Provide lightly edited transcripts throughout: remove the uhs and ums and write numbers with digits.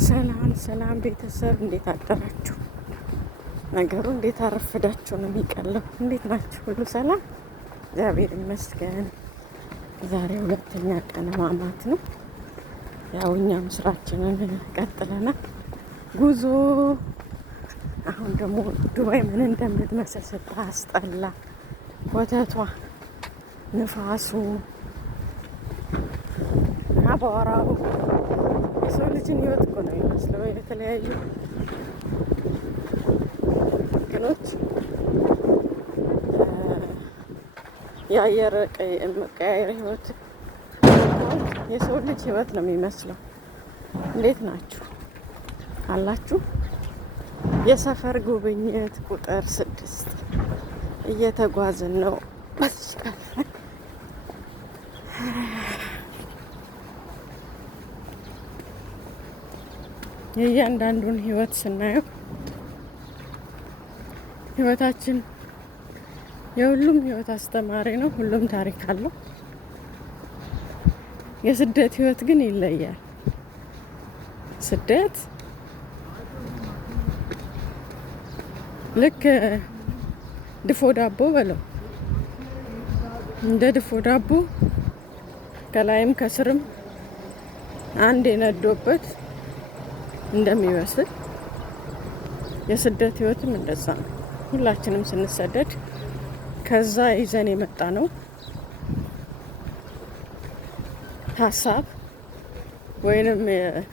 ሰላም ሰላም ቤተሰብ እንዴት አደራችሁ? ነገሩ እንዴት አረፈዳችሁ ነው የሚቀለው። እንዴት ናችሁ? ሁሉ ሰላም? እግዚአብሔር ይመስገን። ዛሬ ሁለተኛ ቀን ማማት ነው። ያው እኛም ስራችንን ቀጥለናል። ጉዞ አሁን ደግሞ ዱባይ ምን እንደምትመስል ስታስጠላ፣ ወተቷ፣ ንፋሱ፣ አቧራው የሰው ልጅን ህይወት እኮ ነው የሚመስለው። የተለያዩ ግኖች የአየር መቀያየር ህይወት የሰው ልጅ ህይወት ነው የሚመስለው። እንዴት ናችሁ አላችሁ? የሰፈር ጉብኝት ቁጥር 6 እየተጓዝን ነው። የእያንዳንዱን ህይወት ስናየው ህይወታችን የሁሉም ህይወት አስተማሪ ነው። ሁሉም ታሪክ አለው። የስደት ህይወት ግን ይለያል። ስደት ልክ ድፎ ዳቦ በለው፣ እንደ ድፎ ዳቦ ከላይም ከስርም አንድ የነዶበት እንደሚመስል የስደት ህይወትም እንደዛ ነው። ሁላችንም ስንሰደድ ከዛ ይዘን የመጣ ነው ሀሳብ ወይንም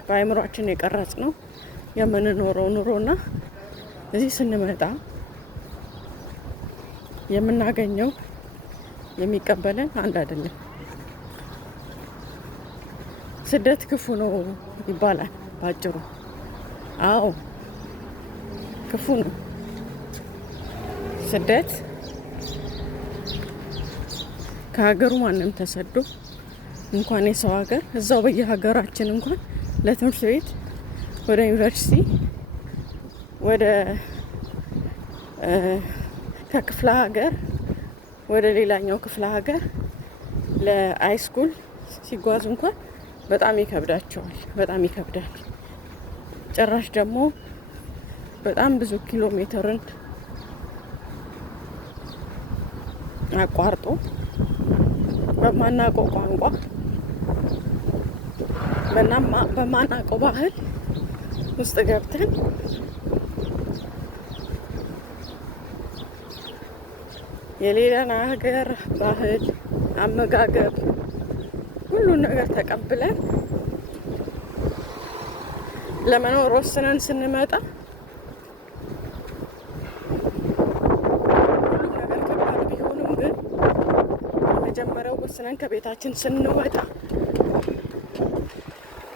በአእምሯችን የቀረጽ ነው የምንኖረው ኑሮና እዚህ ስንመጣ የምናገኘው የሚቀበለን አንድ አይደለም። ስደት ክፉ ነው ይባላል ባጭሩ። አዎ ክፉ ነው ስደት። ከሀገሩ ማንም ተሰዶ እንኳን የሰው ሀገር እዛው በየሀገራችን እንኳን ለትምህርት ቤት ወደ ዩኒቨርሲቲ ወደ ከክፍለ ሀገር ወደ ሌላኛው ክፍለ ሀገር ለሃይስኩል ሲጓዝ እንኳን በጣም ይከብዳቸዋል። በጣም ይከብዳል። ጭራሽ ደግሞ በጣም ብዙ ኪሎ ሜትርን አቋርጦ በማናውቀው ቋንቋ በማናውቀው ባህል ውስጥ ገብተን የሌላን ሀገር ባህል፣ አመጋገብ፣ ሁሉን ነገር ተቀብለን ለመኖር ወስነን ስንመጣ ሁሉም ነገር ከባድ ቢሆንም ግን የመጀመሪያው ወስነን ከቤታችን ስንወጣ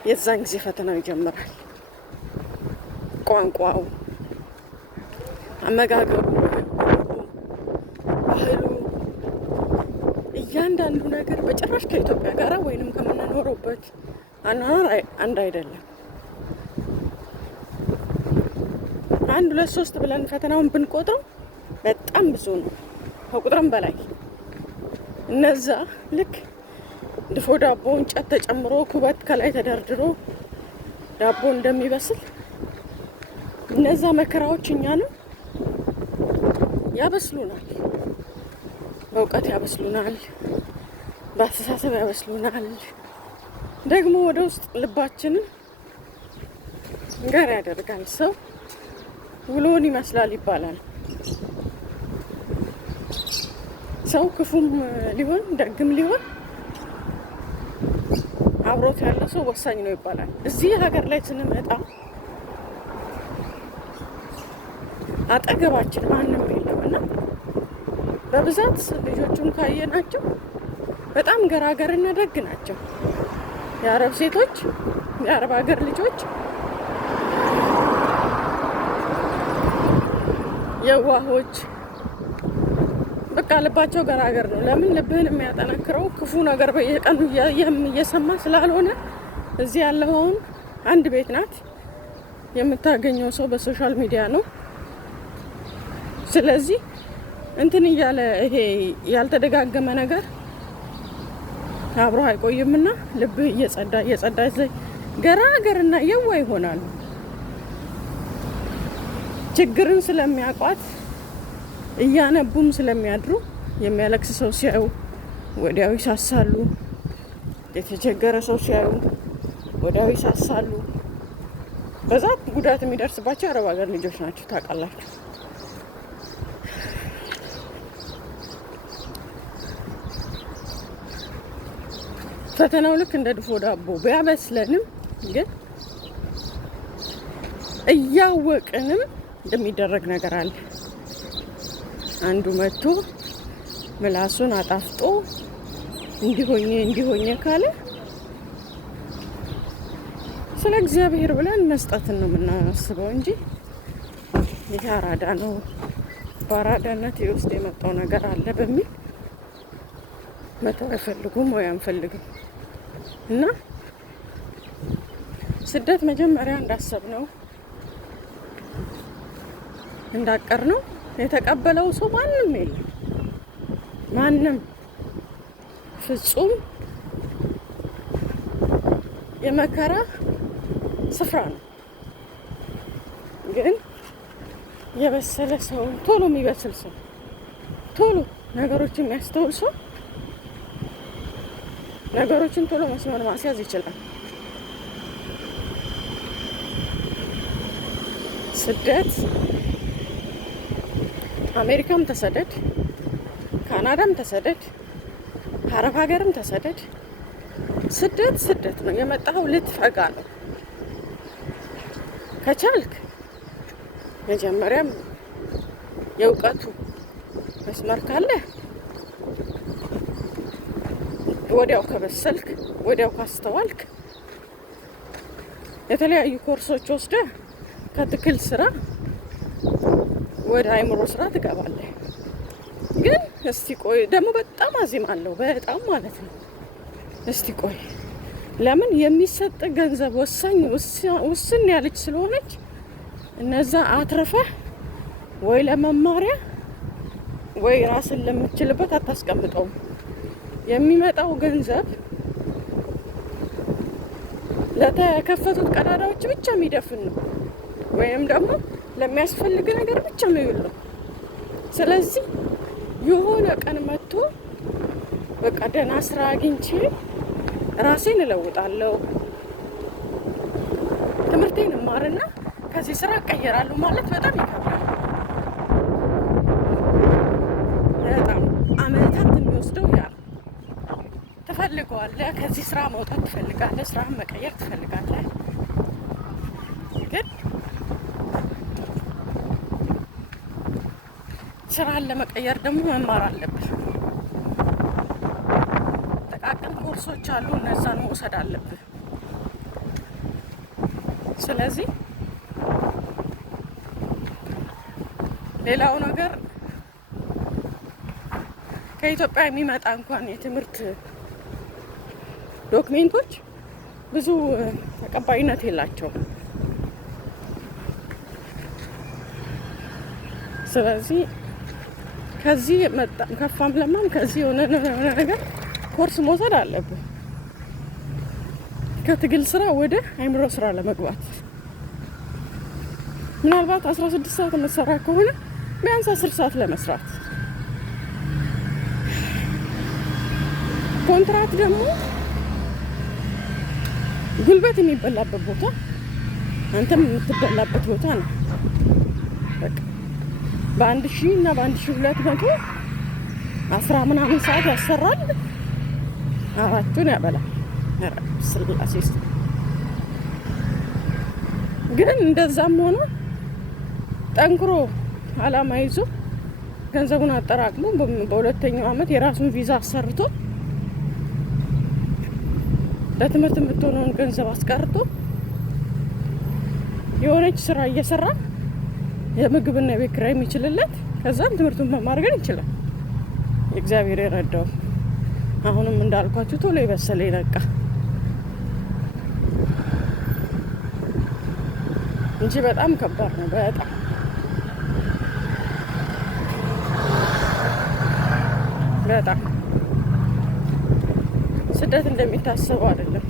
የዛን ጊዜ ፈተናው ይጀምራል። ቋንቋው፣ አመጋገቡ፣ ባህሉ፣ እያንዳንዱ ነገር በጭራሽ ከኢትዮጵያ ጋር ወይንም ከምንኖርበት አኗኗር አንድ አይደለም። 1 2 3 ብለን ፈተናውን ብንቆጥረው በጣም ብዙ ነው፣ ከቁጥርም በላይ። እነዛ ልክ ድፎ ዳቦ እንጨት ተጨምሮ ኩበት ከላይ ተደርድሮ ዳቦ እንደሚበስል እነዛ መከራዎች እኛንም ያበስሉናል። በእውቀት ያበስሉናል፣ በአስተሳሰብ ያበስሉናል። ደግሞ ወደ ውስጥ ልባችንን ጋር ያደርጋል። ሰው ውሎን ይመስላል ይባላል። ሰው ክፉም ሊሆን ደግም ሊሆን አብሮት ያለ ሰው ወሳኝ ነው ይባላል። እዚህ ሀገር ላይ ስንመጣ አጠገባችን ማንም የለም እና በብዛት ልጆቹን ካየናቸው በጣም ገራገርና ደግ ናቸው። የአረብ ሴቶች፣ የአረብ ሀገር ልጆች የዋሆች፣ በቃ ልባቸው ገራገር ነው። ለምን? ልብህን የሚያጠነክረው ክፉ ነገር በየቀኑ እየሰማ ስላልሆነ። እዚህ ያለውን አንድ ቤት ናት፣ የምታገኘው ሰው በሶሻል ሚዲያ ነው። ስለዚህ እንትን እያለ ይሄ ያልተደጋገመ ነገር አብሮ አይቆይምና ልብህ እየጸዳ ገራገርና የዋ ይሆናሉ። ችግርን ስለሚያውቋት እያነቡም ስለሚያድሩ የሚያለቅስ ሰው ሲያዩ ወዲያው ይሳሳሉ። የተቸገረ ሰው ሲያዩ ወዲያው ይሳሳሉ። በዛት ጉዳት የሚደርስባቸው የአረብ ሀገር ልጆች ናቸው። ታውቃላችሁ። ፈተናው ልክ እንደ ድፎ ዳቦ ቢያበስለንም ግን እያወቅንም የሚደረግ ነገር አለ። አንዱ መጥቶ ምላሱን አጣፍጦ እንዲሆኜ ካለ ስለ እግዚአብሔር ብለን መስጠትን ነው የምናስበው እንጂ ይሄ አራዳ ነው፣ በአራዳነት ውስጥ የመጣው ነገር አለ በሚል መተው አይፈልጉም ወይ አንፈልግም። እና ስደት መጀመሪያ እንዳሰብነው እንዳቀርነው የተቀበለው ሰው ማንም የለም። ማንም ፍጹም የመከራ ስፍራ ነው። ግን የበሰለ ሰው፣ ቶሎ የሚበስል ሰው፣ ቶሎ ነገሮችን የሚያስተውል ሰው ነገሮችን ቶሎ መስመር ማስያዝ ይችላል። ስደት አሜሪካም ተሰደድ፣ ካናዳም ተሰደድ፣ አረብ ሀገርም ተሰደድ፣ ስደት ነው። የመጣው ልትፈጋ ነው። ከቻልክ መጀመሪያም የእውቀቱ መስመር ካለ ወዲያው ከበሰልክ፣ ወዲያው ካስተዋልክ የተለያዩ ኮርሶች ወስደህ ከትክል ስራ ወደ አይምሮ ስራ ትገባለህ። ግን እስቲ ቆይ፣ ደግሞ በጣም አዚማለሁ፣ በጣም ማለት ነው። እስቲ ቆይ፣ ለምን የሚሰጥ ገንዘብ ውስን ያለች ስለሆነች እነዛ አትረፈህ ወይ ለመማሪያ ወይ ራስን ለምትችልበት አታስቀምጠውም። የሚመጣው ገንዘብ ለተከፈቱት ቀዳዳዎች ብቻ የሚደፍን ነው፣ ወይም ደግሞ ለሚያስፈልግ ነገር ብቻ የሚውል ነው። ስለዚህ የሆነ ቀን መጥቶ በቃ ደህና ስራ አግኝቼ ራሴን እለውጣለሁ፣ ትምህርቴን እማርና ከዚህ ስራ እቀየራለሁ ማለት በጣም ይከብዳል። በጣም አመታት የሚወስደው ያ ትፈልገዋለህ። ከዚህ ስራ መውጣት ትፈልጋለህ፣ ስራህን መቀየር ትፈልጋለህ። ግን ስራህን ለመቀየር ደግሞ መማር አለብህ። ጥቃቅን ኮርሶች አሉ፣ እነዛን መውሰድ አለብህ። ስለዚህ ሌላው ነገር ከኢትዮጵያ የሚመጣ እንኳን የትምህርት ዶክሜንቶች ብዙ ተቀባይነት የላቸውም። ስለዚህ ከዚህ ከፋም ለማም ከዚህ የሆነ ነገር ኮርስ መውሰድ አለብን፣ ከትግል ስራ ወደ አይምሮ ስራ ለመግባት። ምናልባት 16 ሰዓት መሰራ ከሆነ ቢያንስ 10 ሰዓት ለመስራት። ኮንትራት ደግሞ ጉልበት የሚበላበት ቦታ፣ አንተም የምትበላበት ቦታ ነው። በቃ በ1000 እና በ1200 10 ምናምን ሰዓት ያሰራል፣ 4ቱን ያበላል። ስላሴ ግን እንደዛም ሆኖ ጠንክሮ አላማ ይዞ ገንዘቡን አጠራቅሞ በሁለተኛው አመት የራሱን ቪዛ አሰርቶ ለትምህርት የምትሆነውን ገንዘብ አስቀርቶ የሆነች ስራ እየሰራ የምግብና የቤት ኪራይ የሚችልለት፣ ከዛም ትምህርቱን መማር ግን ይችላል። እግዚአብሔር የረዳው። አሁንም እንዳልኳችሁ ቶሎ የበሰለ ይነቃ እንጂ በጣም ከባድ ነው። በጣም ስደት እንደሚታሰበው አይደለም።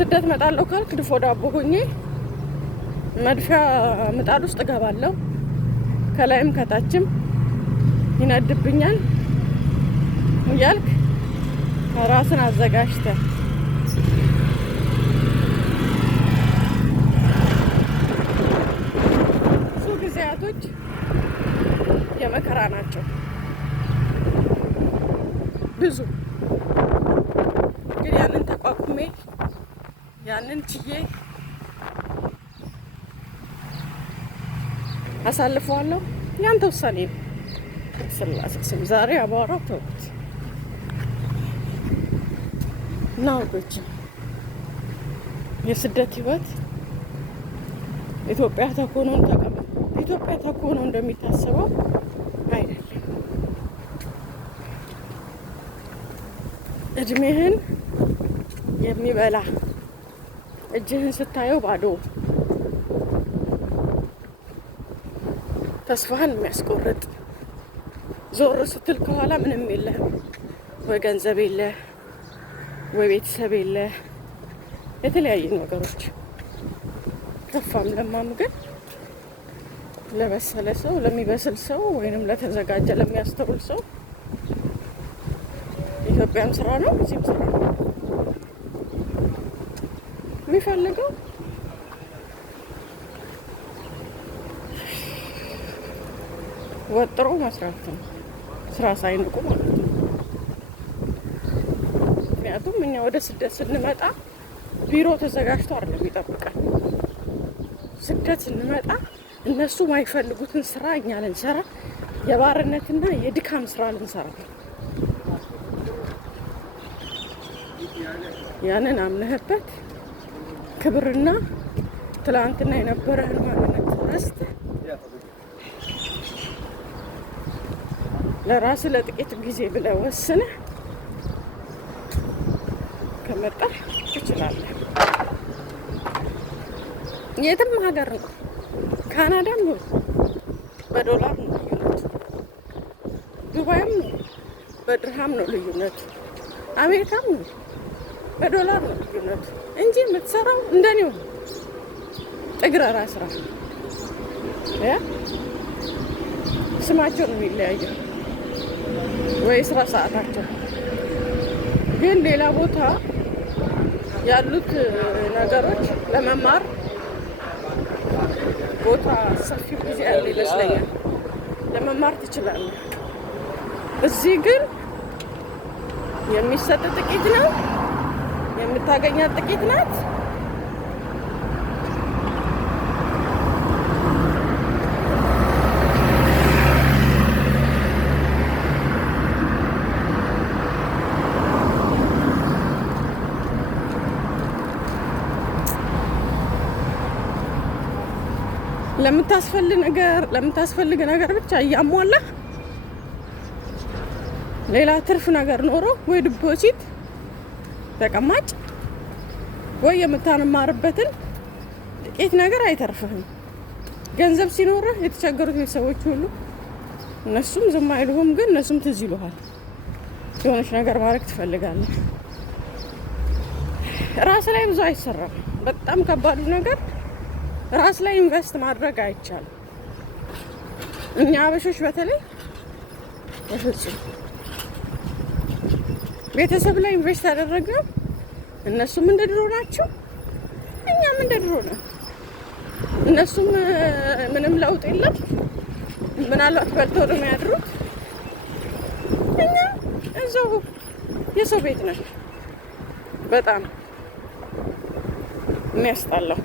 ስደት መጣለሁ ካልክ ድፎ ዳቦ ሆኜ መድፊያ ምጣድ ውስጥ እገባለሁ። ከላይም ከታችም ይነድብኛል እያልክ ራስን አዘጋጅተህ ብዙ ጊዜያቶች የመከራ ናቸው። ብዙ ግን ያንን ተቋቁሜ ያንን ችዬ አሳልፈዋለሁ። ያንተ ውሳኔ ነው። ስላሴ ስም ዛሬ አቧራ ተውት እና ወዶች የስደት ህይወት ኢትዮጵያ ተኮኖን ተቀበል። ኢትዮጵያ ተኮኖ እንደሚታሰበው አይደለም። እድሜህን የሚበላ እጅህን ስታየው ባዶ ተስፋህን የሚያስቆርጥ ዞር ስትል ከኋላ ምንም የለህም። ወይ ገንዘብ የለ፣ ወይ ቤተሰብ የለ፣ የተለያዩ ነገሮች ከፋም ለማም ግን ለበሰለ ሰው ለሚበስል ሰው ወይንም ለተዘጋጀ ለሚያስተውል ሰው ኢትዮጵያም ስራ ነው፣ እዚህም ስራ ነው። የሚፈልገው ወጥሮ መስራት ነው፣ ስራ ሳይንቁ ማለት ነው። ምክንያቱም እኛ ወደ ስደት ስንመጣ ቢሮ ተዘጋጅቶ አይደለም ይጠብቃል። ስደት ስንመጣ እነሱ ማይፈልጉትን ስራ እኛ ልንሰራ፣ የባርነትና የድካም ስራ ልንሰራ ነው። ያንን አምነህበት ክብርና ትላንትና የነበረህን ማንነት ረስተህ ለራስ ለጥቂት ጊዜ ብለህ ወስነህ ከመጣህ ትችላለህ። የትም ሀገር ነው፣ ካናዳም ነው በዶላር ነው ልዩነቱ፣ ዱባይም ነው በድርሃም ነው ልዩነቱ፣ አሜሪካም ነው በዶላር ነው ልዩነቱ እንጂ የምትሰራው እንደኔው ጥግረራ ስራ ስማቸው ነው የሚለያየው ወይ ስራ ሰዓታቸው። ግን ሌላ ቦታ ያሉት ነገሮች ለመማር ቦታ ሰፊው ጊዜ ያለ ይመስለኛል። ለመማር ትችላለህ። እዚህ ግን የሚሰጥ ጥቂት ነው፣ የምታገኛት ጥቂት ናት። ለምታስፈልግ ነገር ብቻ እያሟላ ሌላ ትርፍ ነገር ኖሮ ወይ ዲፖዚት ተቀማጭ ወይ የምታንማርበትን ጥቂት ነገር አይተርፍህም። ገንዘብ ሲኖርህ የተቸገሩት ቤተሰቦች ሁሉ እነሱም ዝም አይሉህም፣ ግን እነሱም ትዝ ይሉሃል። የሆነች ነገር ማድረግ ትፈልጋለህ። ራስ ላይ ብዙ አይሰራም። በጣም ከባዱ ነገር ራስ ላይ ኢንቨስት ማድረግ አይቻልም። እኛ አበሾች በተለይ በፍጹም ቤተሰብ ላይ ኢንቨስት ያደረግነው እነሱም እንደ ድሮ ናቸው፣ እኛም እንደ ድሮ ነው። እነሱም ምንም ለውጥ የለም፣ ምናልባት በልተው ነው የሚያድሩት። እኛ እዛው የሰው ቤት ነን። በጣም የሚያስጠላው።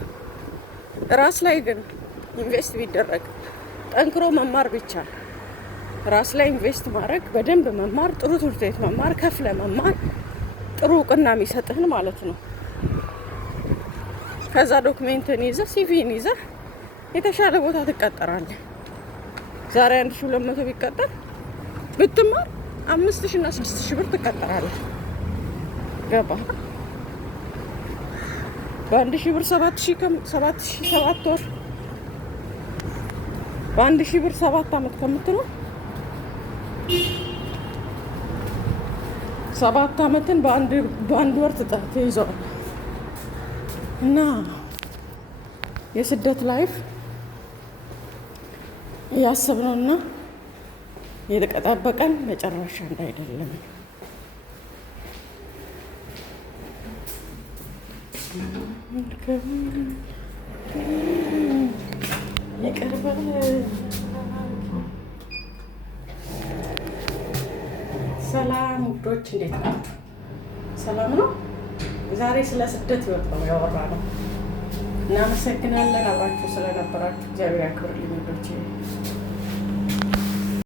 ራስ ላይ ግን ኢንቨስት ቢደረግ ጠንክሮ መማር ብቻ ራስ ላይ ኢንቨስት ማድረግ፣ በደንብ መማር፣ ጥሩ ትምህርት ቤት መማር፣ ከፍለ መማር፣ ጥሩ እውቅና የሚሰጥህን ማለት ነው። ከዛ ዶክሜንትን ይዘህ ሲቪን ይዘህ የተሻለ ቦታ ትቀጠራለህ። ዛሬ 1200 ቢቀጠር ብትማር 5000 እና 6000 ብር ትቀጠራለህ። ገባ? በ1000 ብር 7 ወር በ1000 ብር 7 አመት ከምትኖር 7 አመትን በአንድ ወር ትይዘዋለህ። እና የስደት ላይፍ እያሰብነውና የተጠበቀን መጨረሻ እንዳይደለም ይቀርባል። ሰላም ውዶች፣ እንዴት ናችሁ? ሰላም ነው። ዛሬ ስለ ስደት ህይወት ነው ያወራነው። እናመሰግናለን አብራችሁ ስለነበራችሁ። እግዚአብሔር ያክብርልኝ ውዶቼ።